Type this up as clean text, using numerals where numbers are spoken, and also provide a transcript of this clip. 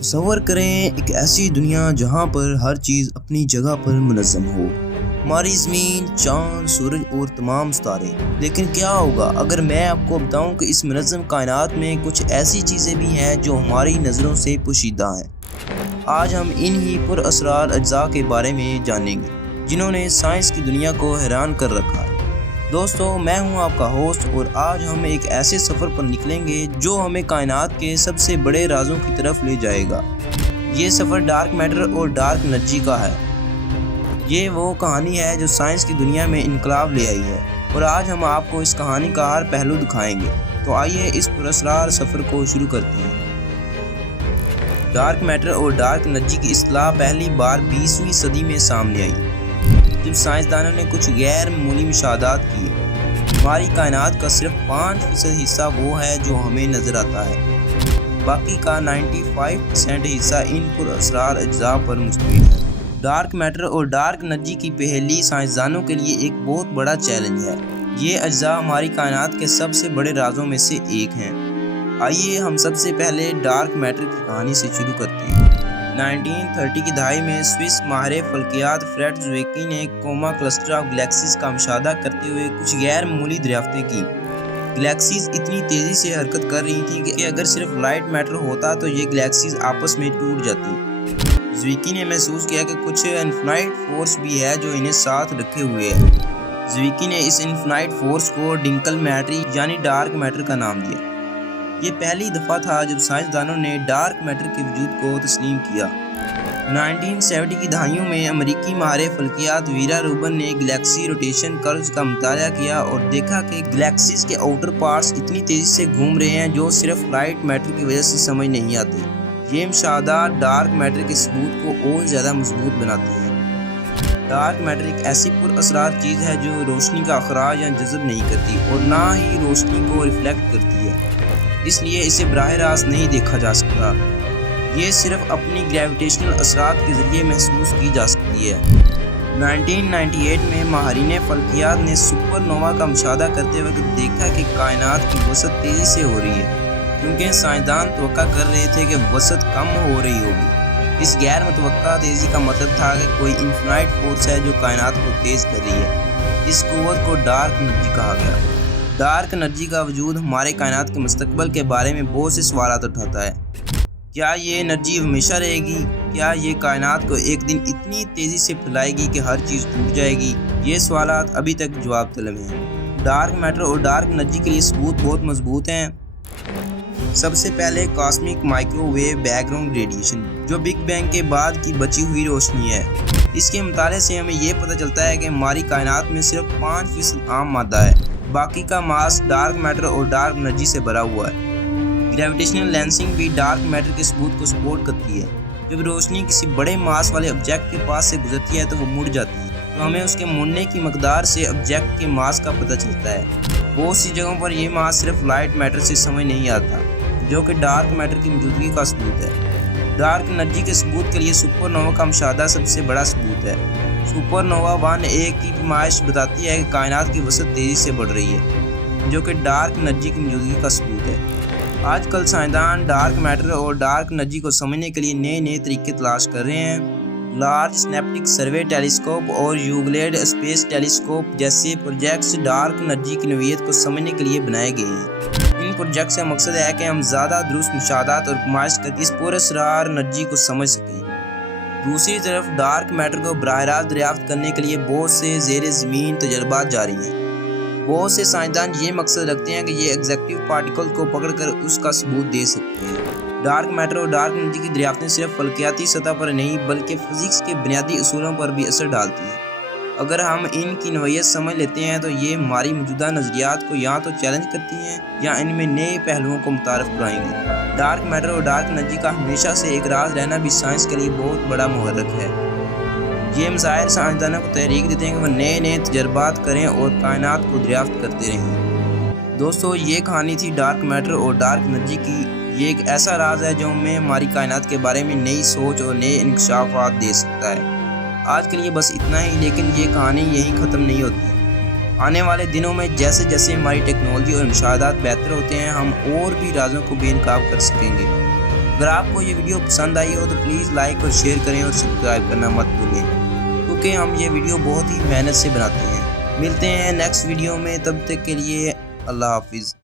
تصور کریں ایک ایسی دنیا جہاں پر ہر چیز اپنی جگہ پر منظم ہو، ہماری زمین، چاند، سورج اور تمام ستارے۔ لیکن کیا ہوگا اگر میں آپ کو بتاؤں کہ اس منظم کائنات میں کچھ ایسی چیزیں بھی ہیں جو ہماری نظروں سے پوشیدہ ہیں؟ آج ہم ان ہی پر اسرار اجزاء کے بارے میں جانیں گے جنہوں نے سائنس کی دنیا کو حیران کر رکھا ہے۔ دوستو، میں ہوں آپ کا ہوسٹ اور آج ہم ایک ایسے سفر پر نکلیں گے جو ہمیں کائنات کے سب سے بڑے رازوں کی طرف لے جائے گا۔ یہ سفر ڈارک میٹر اور ڈارک انرجی کا ہے۔ یہ وہ کہانی ہے جو سائنس کی دنیا میں انقلاب لے آئی ہے، اور آج ہم آپ کو اس کہانی کا ہر پہلو دکھائیں گے۔ تو آئیے اس پراسرار سفر کو شروع کرتے ہیں۔ ڈارک میٹر اور ڈارک انرجی کی اصطلاح پہلی بار 20ویں صدی میں سامنے آئی، جب سائنسدانوں نے کچھ غیر معمولی مشاہدات کیے۔ ہماری کائنات کا صرف 5% حصہ وہ ہے جو ہمیں نظر آتا ہے، باقی کا 95% حصہ ان پر اسرار اجزاء پر مشتمل ہے۔ ڈارک میٹر اور ڈارک انرجی کی پہلی سائنسدانوں کے لیے ایک بہت بڑا چیلنج ہے۔ یہ اجزاء ہماری کائنات کے سب سے بڑے رازوں میں سے ایک ہیں۔ آئیے ہم سب سے پہلے ڈارک میٹر کی کہانی سے شروع کرتے ہیں۔ 1930 کی دہائی میں سوئس ماہر فلکیات فریڈ زویکی نے کوما کلسٹر آف گلیکسیز کا مشاہدہ کرتے ہوئے کچھ غیر معمولی دریافتیں کی۔ گلیکسیز اتنی تیزی سے حرکت کر رہی تھیں کہ اگر صرف لائٹ میٹر ہوتا تو یہ گلیکسیز آپس میں ٹوٹ جاتی۔ زویکی نے محسوس کیا کہ کچھ انفائنائٹ فورس بھی ہے جو انہیں ساتھ رکھے ہوئے ہے۔ زویکی نے اس انفائنائٹ فورس کو ڈنکل میٹر یعنی ڈارک میٹر کا نام دیا۔ یہ پہلی دفعہ تھا جب سائنسدانوں نے ڈارک میٹر کے وجود کو تسلیم کیا۔ 1970 کی دہائیوں میں امریکی ماہر فلکیات ویرا روبن نے گلیکسی روٹیشن کروز کا مطالعہ کیا اور دیکھا کہ گلیکسیز کے آؤٹر پارٹس اتنی تیزی سے گھوم رہے ہیں جو صرف لائٹ میٹر کی وجہ سے سمجھ نہیں آتی۔ یہ مشاہدات ڈارک میٹر کے ثبوت کو اور زیادہ مضبوط بناتے ہیں۔ ڈارک میٹر ایک ایسی پر اسرار چیز ہے جو روشنی کا اخراج یا جذب نہیں کرتی اور نہ ہی روشنی کو ریفلیکٹ کرتی ہے، اس لیے اسے براہ راست نہیں دیکھا جا سکتا۔ یہ صرف اپنی گریویٹیشنل اثرات کے ذریعے محسوس کی جا سکتی ہے۔ 1998 میں ماہرین فلکیات نے سپر نووا کا مشاہدہ کرتے وقت دیکھا کہ کائنات کی وسعت تیزی سے ہو رہی ہے، کیونکہ سائنسدان توقع کر رہے تھے کہ وسعت کم ہو رہی ہوگی۔ اس غیر متوقع تیزی کا مطلب تھا کہ کوئی انفائنائٹ فورس ہے جو کائنات کو تیز کر رہی ہے۔ اس قوت کو ڈارک انرجی کہا گیا۔ ڈارک انرجی کا وجود ہمارے کائنات کے مستقبل کے بارے میں بہت سے سوالات اٹھاتا ہے۔ کیا یہ انرجی ہمیشہ رہے گی؟ کیا یہ کائنات کو ایک دن اتنی تیزی سے پھیلائے گی کہ ہر چیز ٹوٹ جائے گی؟ یہ سوالات ابھی تک جواب طلب ہیں۔ ڈارک میٹر اور ڈارک انرجی کے لیے ثبوت بہت مضبوط ہیں۔ سب سے پہلے cosmic microwave background radiation, جو بگ بینگ کے بعد کی بچی ہوئی روشنی ہے۔ اس کے مطالعے سے ہمیں یہ پتہ چلتا ہے کہ ہماری کائنات میں صرف 5% عام مادہ ہے، باقی کا ماس ڈارک میٹر اور ڈارک انرجی سے بھرا ہوا ہے۔ گریویٹیشنل لینسنگ بھی ڈارک میٹر کے ثبوت کو سپورٹ کرتی ہے۔ جب روشنی کسی بڑے ماس والے آبجیکٹ کے پاس سے گزرتی ہے تو وہ مڑ جاتی ہے، تو ہمیں اس کے مڑنے کی مقدار سے آبجیکٹ کے ماس کا پتہ چلتا ہے۔ بہت سی جگہوں پر یہ ماس صرف لائٹ میٹر سے سمجھ نہیں آتا، جو کہ ڈارک میٹر کی موجودگی کا ثبوت ہے۔ ڈارک انرجی کے ثبوت کے لیے سپر نووا کا مشاہدہ سب سے بڑا ثبوت ہے۔ سپر نووا 1A کی پیمائش بتاتی ہے کہ کائنات کی وسعت تیزی سے بڑھ رہی ہے، جو کہ ڈارک انرجی کی موجودگی کا ثبوت ہے۔ آج کل سائنسدان ڈارک میٹر اور ڈارک انرجی کو سمجھنے کے لیے نئے طریقے تلاش کر رہے ہیں۔ لارج سنیپٹک سروے ٹیلیسکوپ اور یوگلیڈ اسپیس ٹیلیسکوپ جیسے پروجیکٹس ڈارک انرجی کی نوعیت کو سمجھنے کے لیے بنائے گئے ہیں۔ ان پروجیکٹس کا مقصد ہے کہ ہم زیادہ درست مشاہدات اور پیمائش کر کے اس پر اسرار انرجی کو سمجھ سکیں۔ دوسری طرف ڈارک میٹر کو براہ راست دریافت کرنے کے لیے بہت سے زیر زمین تجربات جاری ہیں۔ بہت سے سائنسدان یہ مقصد رکھتے ہیں کہ یہ ایگزیکٹو پارٹیکل کو پکڑ کر اس کا ثبوت دے سکتے ہیں۔ ڈارک میٹر اور ڈارک انرجی کی دریافتیں صرف فلکیاتی سطح پر نہیں بلکہ فزکس کے بنیادی اصولوں پر بھی اثر ڈالتی ہیں۔ اگر ہم ان کی نوعیت سمجھ لیتے ہیں تو یہ ہماری موجودہ نظریات کو یا تو چیلنج کرتی ہیں یا ان میں نئے پہلوؤں کو متعارف کرائیں گی۔ ڈارک میٹر اور ڈارک انرجی کا ہمیشہ سے ایک راز رہنا بھی سائنس کے لیے بہت بڑا محرک ہے۔ یہ مسائل سائنسدانوں کو تحریک دیتے ہیں کہ وہ نئے تجربات کریں اور کائنات کو دریافت کرتے رہیں۔ دوستو، یہ کہانی تھی ڈارک میٹر اور ڈارک انرجی کی۔ یہ ایک ایسا راز ہے جو ہمیں ہماری کائنات کے بارے میں نئی سوچ اور نئے انکشافات دے سکتا ہے۔ آج کے لیے بس اتنا ہی، لیکن یہ کہانی یہیں ختم نہیں ہوتی۔ آنے والے دنوں میں جیسے جیسے ہماری ٹیکنالوجی اور مشاہدات بہتر ہوتے ہیں، ہم اور بھی رازوں کو بے نقاب کر سکیں گے۔ اگر آپ کو یہ ویڈیو پسند آئی ہو تو پلیز لائک اور شیئر کریں اور سبسکرائب کرنا مت بھولیں، کیونکہ ہم یہ ویڈیو بہت ہی محنت سے بناتے ہیں۔ ملتے ہیں نیکسٹ ویڈیو میں، تب تک کے لیے اللہ حافظ۔